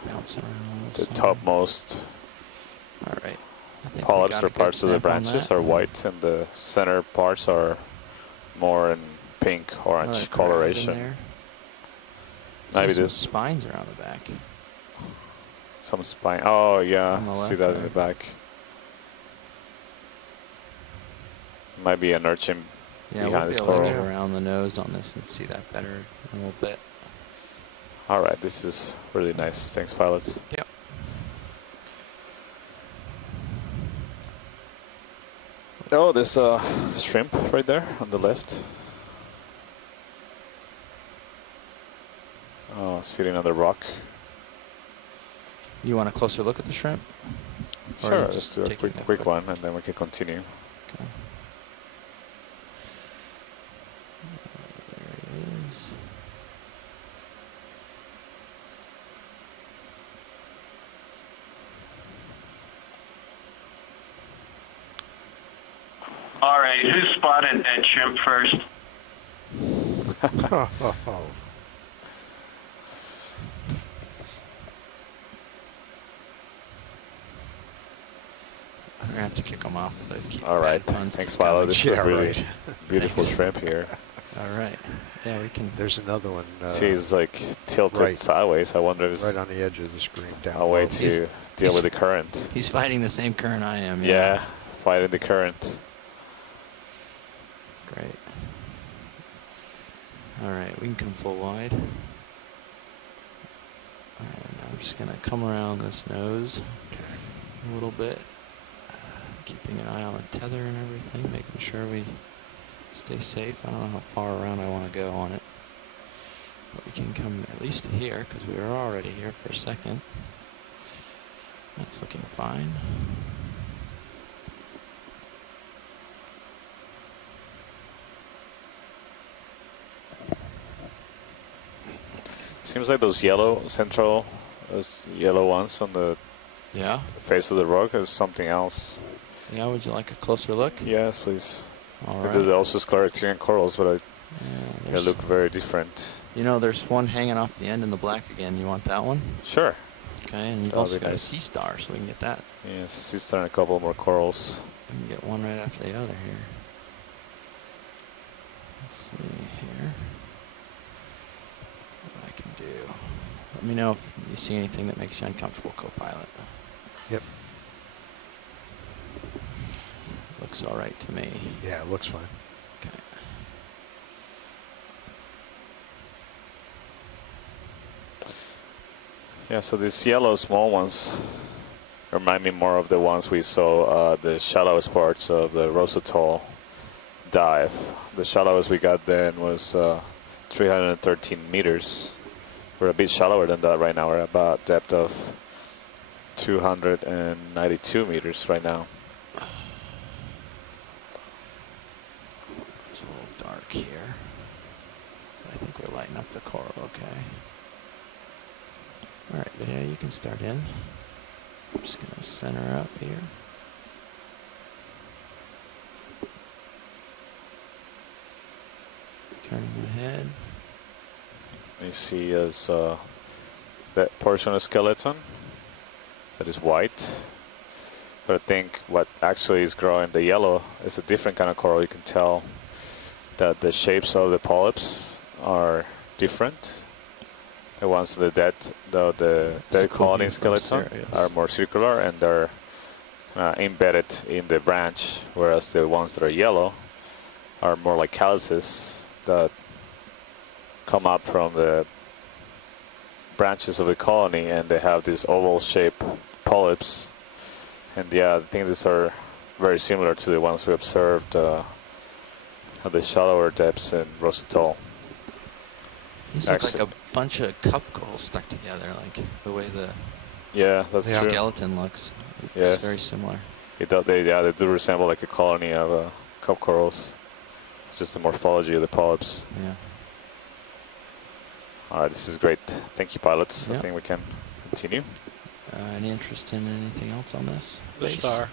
Bounce around. the some. topmost All right. I think we polyps got or a good parts of the snap on branches that. are white, and the center parts are more in pink, orange Another crab in coloration. there. Maybe See some this spines around the back. some spine. Oh On the yeah, see left that in the there. back. Might be an urchin Yeah, behind we'll this be able to get coral. around the nose on this and see that better in a little bit. All right, this is really nice. Thanks, pilots. Yep. Oh, there's a shrimp right there on the left. Oh, sitting on the rock. You want a closer look at the shrimp? Or Sure, you let's just do a taking quick, a quick quick- one, and then we can continue. Okay. There it is. All right, who spotted that shrimp first? I'm gonna have to kick them off. But keep All right, bad puns thanks, keep coming. Milo. This is Yeah, a really right. beautiful Thanks. shrimp here. All right. Yeah, we can. There's another one See, it's like tilted right. sideways. I wonder if right it's on the edge of the screen down a way low. to deal with the current. He's fighting the same current I am. Yeah, fighting the current. Great. All right, we can come full wide. All right, now I'm just gonna come around this nose a little bit, keeping an eye on the tether and everything, making sure we stay safe. I don't know how far around I want to go on it, but we can come at least to here because we were already here for a second. That's looking fine. Seems like those yellow those yellow ones on the Yeah. face of the rock is something else. Yeah. Would you like a closer look? Yes, please. All There's right. also sclerotian corals, but Yeah, they there's- look very different. You know, there's one hanging off the end in the black again. You want that one? Sure. Okay, and we've That'll also be got nice. a sea star, so we can get that. Yes, I see starting a couple more corals. We can get one right after the other here. Let's see here. What I can do. Let me know if you see anything that makes you uncomfortable, co-pilot. Yep. Looks all right to me. Yeah, it looks fine. Okay. Yeah, so these yellow small ones remind me more of the ones we saw the shallowest parts of the Rosatoll dive. The shallowest we got then was 313 meters. We're a bit shallower than that right now. We're about depth of 292 meters right now. It's a little dark here. I think we're lighting up the coral okay. Alright, but yeah, you can start in. I'm just gonna center up here. Turning my head. you see is that portion of the skeleton that is white. But I think what actually is growing the yellow is a different kind of coral. You can tell that the shapes of the polyps are different. The ones the dead colony skeleton are more circular and they're embedded in the branch, whereas the ones that are yellow are more like calyces that come up from the branches of the colony, and they have these oval-shaped polyps. And yeah, I think these are very similar to the ones we observed at the shallower depths in Rositol. These look like a bunch of cup corals stuck together, like the way the that's true. skeleton looks. Yes. It's very similar. They do resemble like a colony of cup corals. It's just the morphology of the polyps. Yeah. All right, this is great. Thank you, pilots. Yep. I think we can continue. Any interest in anything else on this? The base? star.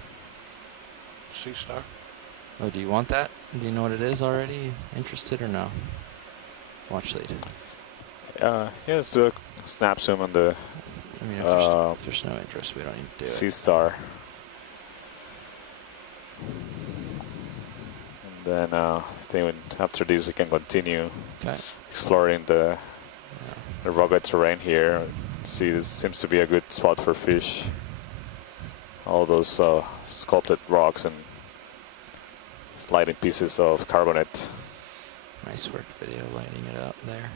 Sea star. Oh, do you want that? Do you know what it is already? Interested or no? Watch later. Yeah, let's do a snap zoom on the I mean, if there's no interest, we don't need to do sea it. star. And then I think after this we can continue Okay. exploring the rugged terrain here. See, this seems to be a good spot for fish. All those sculpted rocks and sliding pieces of carbonate. Nice work video lighting it up there.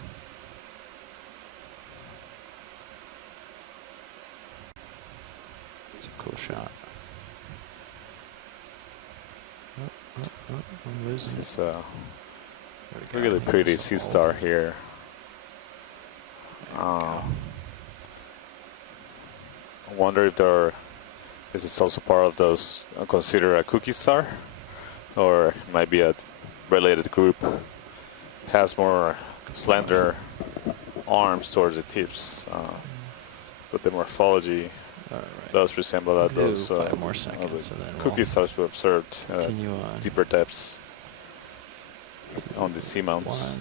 It's a cool shot. I'm losing This is Where'd it go? really Maybe pretty there's a sea hole star there. here. There we go. I wonder if this is also part of those considered a cookie star, or it might be a related group. Has more slender arms towards the tips, but the morphology All right. does resemble that We'll those do 5 more of seconds the and then cookie we'll stars we observed continue on. deeper depths on the seamounts. 1.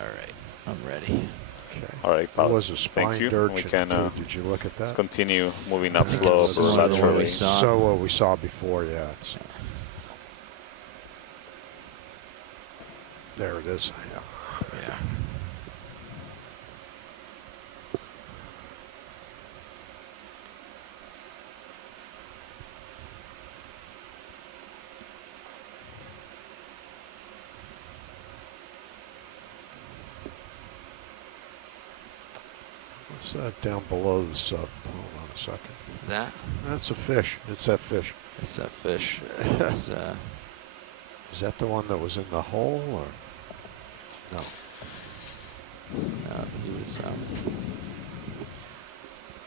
All right, I'm ready. Okay. All right, That pilot. was a Thank spined you. urchin. We can too. Did you look at let's that? continue moving up I think slope it's or similar to what we laterally. saw. So what we saw before, yeah. It's, there it is. Yeah. Yeah. What's that down below the sub? Hold on a second. That? That's a fish. It's that fish. It's that fish. It's, Is that the one that was in the hole, or no? no,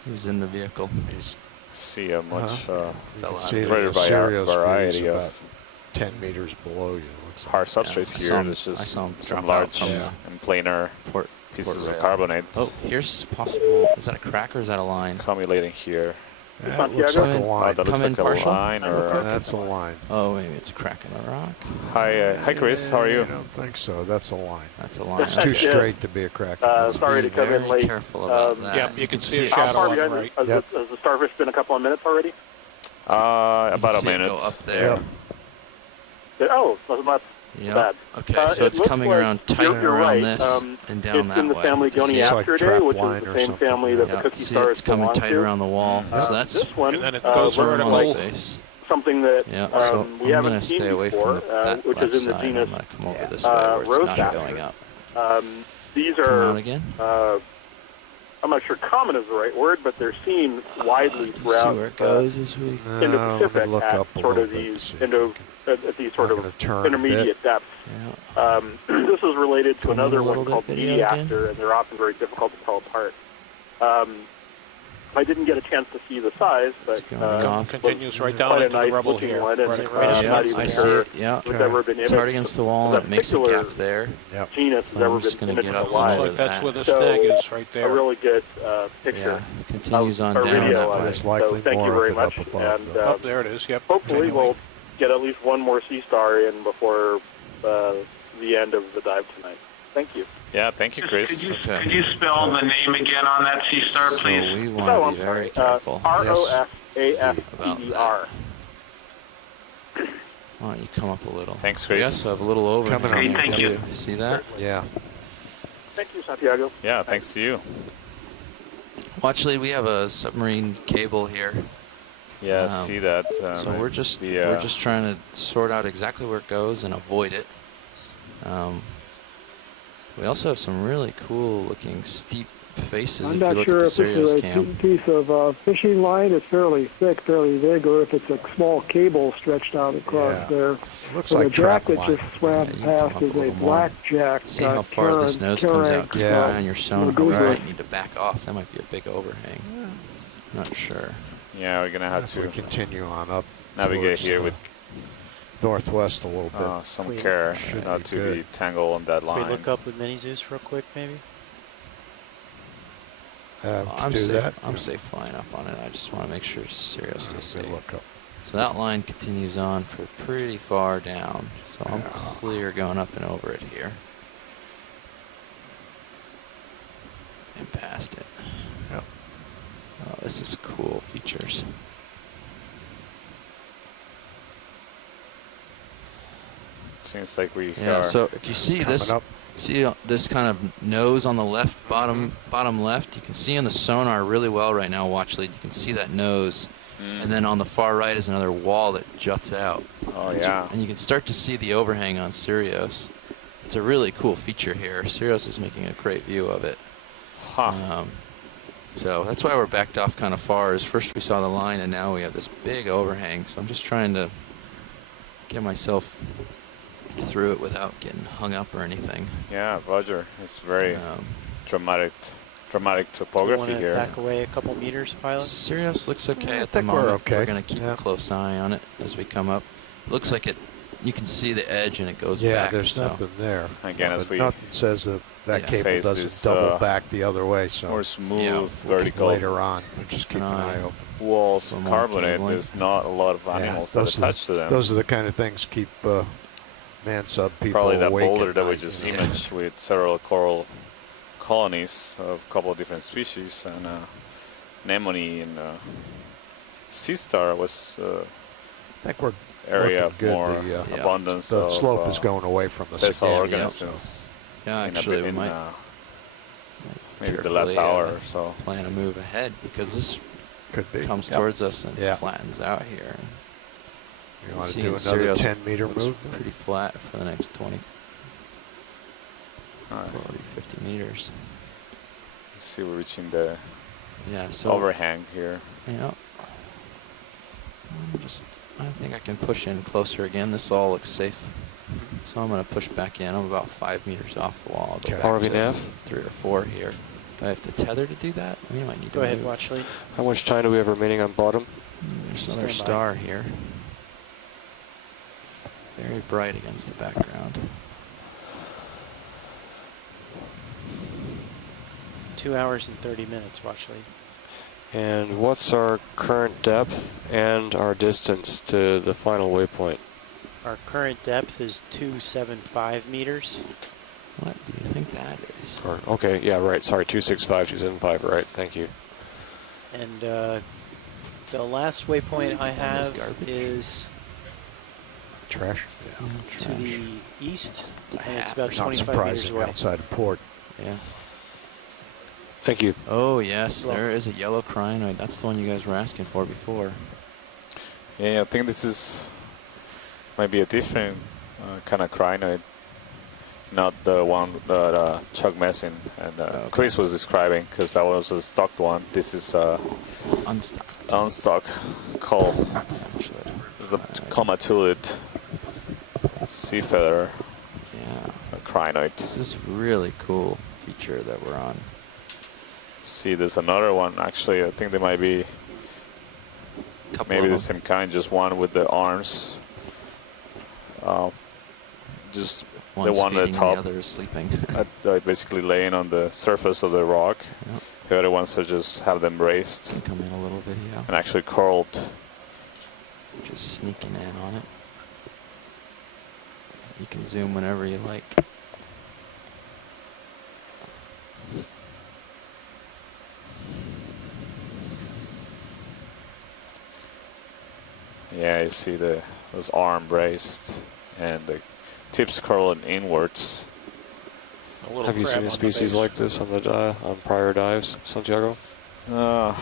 he was in the vehicle. He's See a much you fell can out see of the greater Sirius variety views about of 10 meters below you. Looks like. hard substrates I here. saw him- There's I just saw him some drop out large from and planar Port pieces port of rail. carbonate Oh, here's possible. Is that a crack or is that a line? accumulating here. That looks like a Come in. line. That looks Come in like a partial? line or. That's a line. Oh, maybe it's a crack in the rock. Hi, Chris. How are I you? don't think so. That's a line. That's a line. It's too Okay. straight to be a crack. Let's sorry be to come in very late. careful about that. Yeah, you can see a How shadow far on the behind right. has the starfish been a couple of minutes already? About a See it minute. go up there. Oh, that's not Yep. bad. Okay, so It it's looks coming like around tight you're around right. this and down It's that in the way. family You see it? It's like Goniastridae, trap which line is the or same something. family that the Yeah, cookie see stars it's coming belong tight to. around the wall. So that's This one And then it goes over vertical. on like the face. something that Yeah, so we I'm haven't going to seen stay away before, from that which left is in the side. genus I'm going to come over this way where it's not Rosebud. going up. These Come are out again. I'm not sure common is the right word, but they're seen widely See throughout where it goes as we... Indo-Pacific look at up a sort little of bit, these see if we at these sort I'm of gonna turn a bit. intermediate depths. Yeah. This is related to Come in a another little one bit, called video mediaster, and they're often very difficult to tell apart. I didn't get a chance to see the size, but It's going off. Continues right down quite a into the nice rubble looking here. one, and Right, Yeah, not even I see sure it. Yeah. if it's ever been It's hard imaged. against the wall. That It makes a particular gap there. genus has I'm ever just been gonna get imaged up Looks alive. low. like that's where the So, snag is right A there. really good picture. Yeah, it continues on Our down video that on way. it. There's So likely thank more you of very it much, up above, and though. Oh, there it is. Yep. hopefully continuing. we'll get at least one more sea star in before the end of the dive tonight. Thank you. Yeah, thank you, Chris. Could you spell the name again on that sea star, So please? we Oh, want to I'm be very sorry. careful. ROSAFTER. Why don't you come up a little? Thanks, We Chris. also have a little overhang Coming up. here, Thank too. you. See that? Yeah. Thank you, Santiago. Yeah, thanks to you. Well, actually, we have a submarine cable here. Yeah, Wow. see that. So we're just trying to sort out exactly where it goes and avoid it. We also have some really cool looking steep faces. I'm if not you look sure at the if this is Sirius a cam. piece of fishing line. It's fairly thick, fairly big, or if it's a small cable stretched out across Yeah. there. Looks So like the jack trap that line. just swam Yeah, you can past come up is a a little more. blackjack. See how far this nose comes out. Keep an eye on your sonar. Lagoon You Bridge. might need to back off. That might be a big overhang. Not sure. Yeah, we're gonna have If we to continue on up navigate towards here the with northwest a little bit. some Wait. care, Should not be to good. be tangled on that Can we line. look up with Mini Zeus real quick, maybe? I'm do safe. that. I'm safe flying up on it. I just want to make sure Sirius is safe. Look up. So that line continues on for pretty far down. So I'm Yeah. clear going up and over it here. And past it. Yep. Oh, this is cool features. Seems like we Yeah, are. so if you see Coming this, up. see this kind of nose on the left, bottom left, you can see on the sonar really well right now, watch lead, you can see that nose. And then on the far right is another wall that juts out. Oh, And yeah. and you can start to see the overhang on Sirius. It's a really cool feature here. Sirius is making a great view of it. Huh. So that's why we're backed off kind of far. Is first we saw the line and now we have this big overhang. So I'm just trying to get myself through it without getting hung up or anything. Yeah, Roger. It's very Um, dramatic Do you topography want to here. back away a couple meters, pilot? Sirius looks okay I at the think we're moment. okay. We're going to keep Yeah. a close eye on it as we come up. Looks like it. You can see the edge and it goes Yeah, back. there's so. nothing there. Again, as But we nothing says that Yeah. cable face doesn't this, double back the other way. So More smooth, Yeah. vertical later on, we'll just keep an eye open. walls For of more carbonate. cabling. There's not a lot of animals that those are attach to them. Those are the kind of things keep man sub people Probably that awake boulder at that we night, just you know. imaged with several coral colonies of a couple of different species, and anemone and sea star was I think we're area looking of good. more The, abundance the of slope is going away from the sessile cicada, organisms. Yeah, in a actually, bit we in, might maybe the last carefully, hour or so. plan to move ahead because this Could be. comes Yep. towards us and Yeah. flattens out here. You want to Seeing do another Sirius 10-meter looks move? pretty flat for the next 20, All right. 40, 50 meters. See, we're reaching the Yeah, so overhang here. yeah. I think I can push in closer again. This all looks safe. So I'm going to push back in. I'm about 5 meters off the wall. I'll go Okay. back ROV to nav? 3 or 4 here. Do I have to tether to do that? I mean, I might need Go to ahead, move. watch lead. How much time do we have remaining on bottom? There's another Stand by. star here. Very bright against the background. 2 hours and 30 minutes, watch lead. And what's our current depth and our distance to the final waypoint? Our current depth is 275 meters. What do you think that is? Or, okay, yeah, right. Sorry, 265, 275, right. Thank you. And the last waypoint I That is have garbage. is Trash. to the east, and it's Half. about Not 25 meters surprising away. outside of port. Yeah. Thank you. Oh, yes, You're there is a yellow crinoid. That's the one you guys were asking for before. Yeah, I think this is might be a different kind of crinoid, not the one that Chuck Messin and Chris was describing, because that was a stocked one. This is Unstopped. unstocked coal. Actually. It's a comatulid sea feather Yeah. crinoid. This is really cool feature that we're on. See, there's another one. Actually, I think they might be Couple maybe of the them. same kind, just one with the arms. Just One's one at the feeding, top. The other is sleeping. basically laying on the surface of the rock. Yep. The other ones are just have them raised Come in a little video. and actually curled. Just sneaking in on it. You can zoom whenever you like. see those arm braced and the tips curling inwards. Have you seen a species like this on the on prior dives, Santiago? I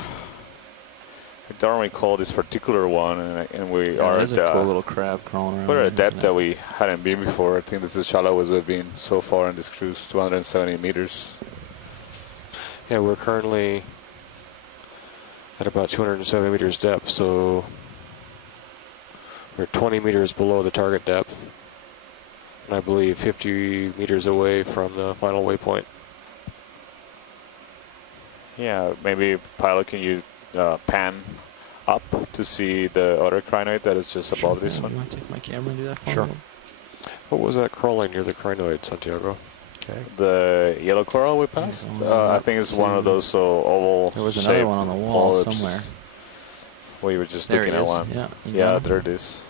don't recall this particular one, and we Yeah, are there's at a cool little crab crawling around. we're at a there, depth isn't that it? we hadn't been before. I think this is the shallowest we've been so far in this cruise, 270 meters. Yeah, we're currently at about 270 meters depth, so we're 20 meters below the target depth, and I believe 50 meters away from the final waypoint. Yeah, maybe pilot, can you pan up to see the other crinoid that is just above this You one? want to take my camera and do that for Sure. me? What was that crawling near the crinoid, Santiago? Okay. The yellow coral we passed? I think it's one of those oval There was another shaped one on the wall polyps. somewhere. We were just There looking he at is. one. Yeah, you Yeah, got him? there it is.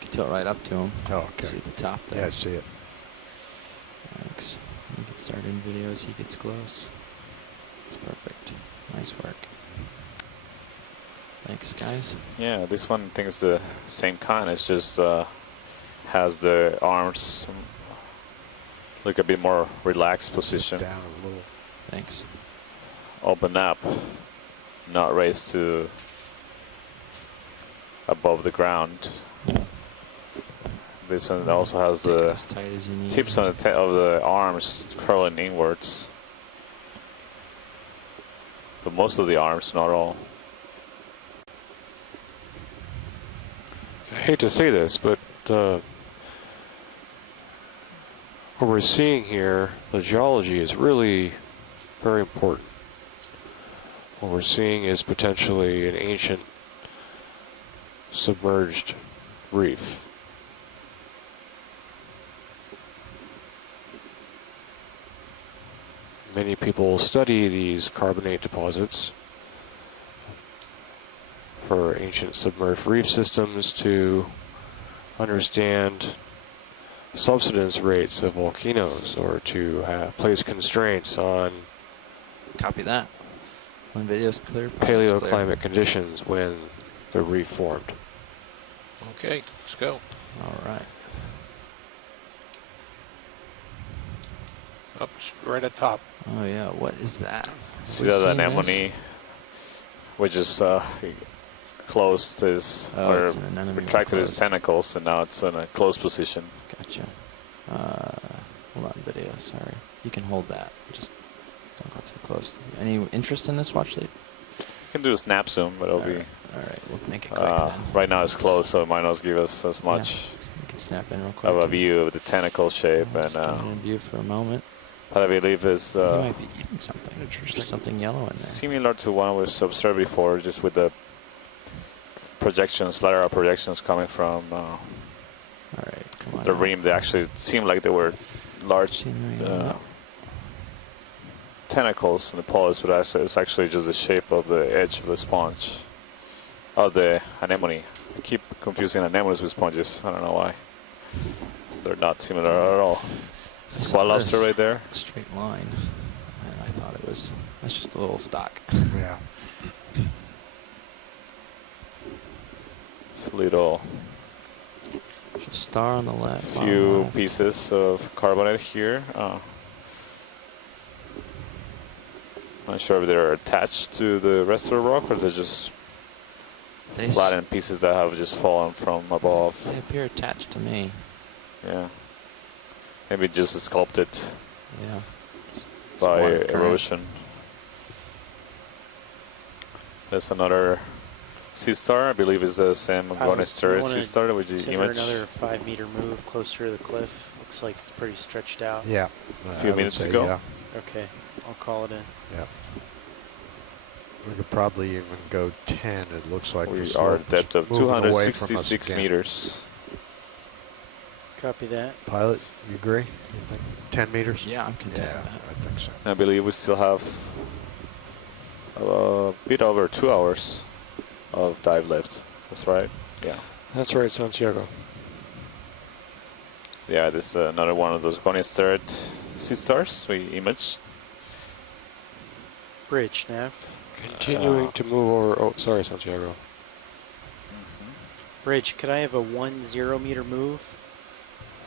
You can tilt right up to him. Oh, See okay. at the top there. Yeah, I see it. Thanks. You can start in video as he gets close. It's perfect. Nice work. Thanks, guys. Yeah, this one I think is the same kind. It's just has the arms look a bit more relaxed position. Down a little. Thanks. Open up, not raised to above the ground. This one also has Take it the as tight as you need. tips on the of the arms curling inwards. But most of the arms, not all. I hate to say this, but what we're seeing here, the geology is really very important. What we're seeing is potentially an ancient submerged reef. Many people study these carbonate deposits for ancient submerged reef systems to understand subsidence rates of volcanoes, or to place constraints on Copy that. When video's clear, pilot's clear. paleoclimate conditions when the reef formed. Okay, let's go. All right. Up right at top. Oh yeah, what is that? See We that seeing anemone, which is closed his Oh, or it's an anemone retracted his closed. tentacles, and now it's in a closed position. Gotcha. Hold on, video. Sorry. You can hold that. Just don't go too close. Any interest in this watch lead? You can do a snap zoom, but it'll be All right, we'll make it quick then. right now it's closed, so it might not give us as much You can snap in real quick. of a view of the tentacle shape, Just and get it in view for a moment. what I believe is You might be eating something. Interesting. There's something yellow in there. similar to one we've observed before, just with the projections, lateral projections coming from All right, come on. the now. rim. They actually seemed like they were large Scenery on up. tentacles in the polyps, but actually it's actually just the shape of the edge of the sponge of the anemone. I keep confusing anemones with sponges. I don't know why. They're not similar at all. It's Squat lobster right there. Straight line. And I thought it was. That's just a little stock. Yeah. It's a little There's a star on the left. bottom few left. pieces of carbonate here. Not sure if they're attached to the rest of the rock or they're just They s- flattened pieces that have just fallen from above. They appear attached to me. Yeah. Maybe just sculpted Yeah. by water current. erosion. There's another sea star. I believe it's the same Pilots, you Gonesterid wanna sea star with the consider image. another 5-meter move closer to the cliff. Looks like it's pretty stretched out. Yeah. A few I would minutes say, to go. Yeah. Okay, I'll call it in. Yeah. We could probably even go 10. It looks like We the are at slope's depth of moving away from us 266 again. meters. Copy that. Pilot, you agree? You think 10 meters? Yeah, I'm content Yeah, with that. I think so. I believe we still have a bit over 2 hours of dive left. That's right. Yeah. That's right, Santiago. Yeah, this is another one of those Gonesterid sea stars we imaged. Bridge, Nav. Continuing to move over. Oh, sorry, Santiago. Bridge, could I have a 10 meter move?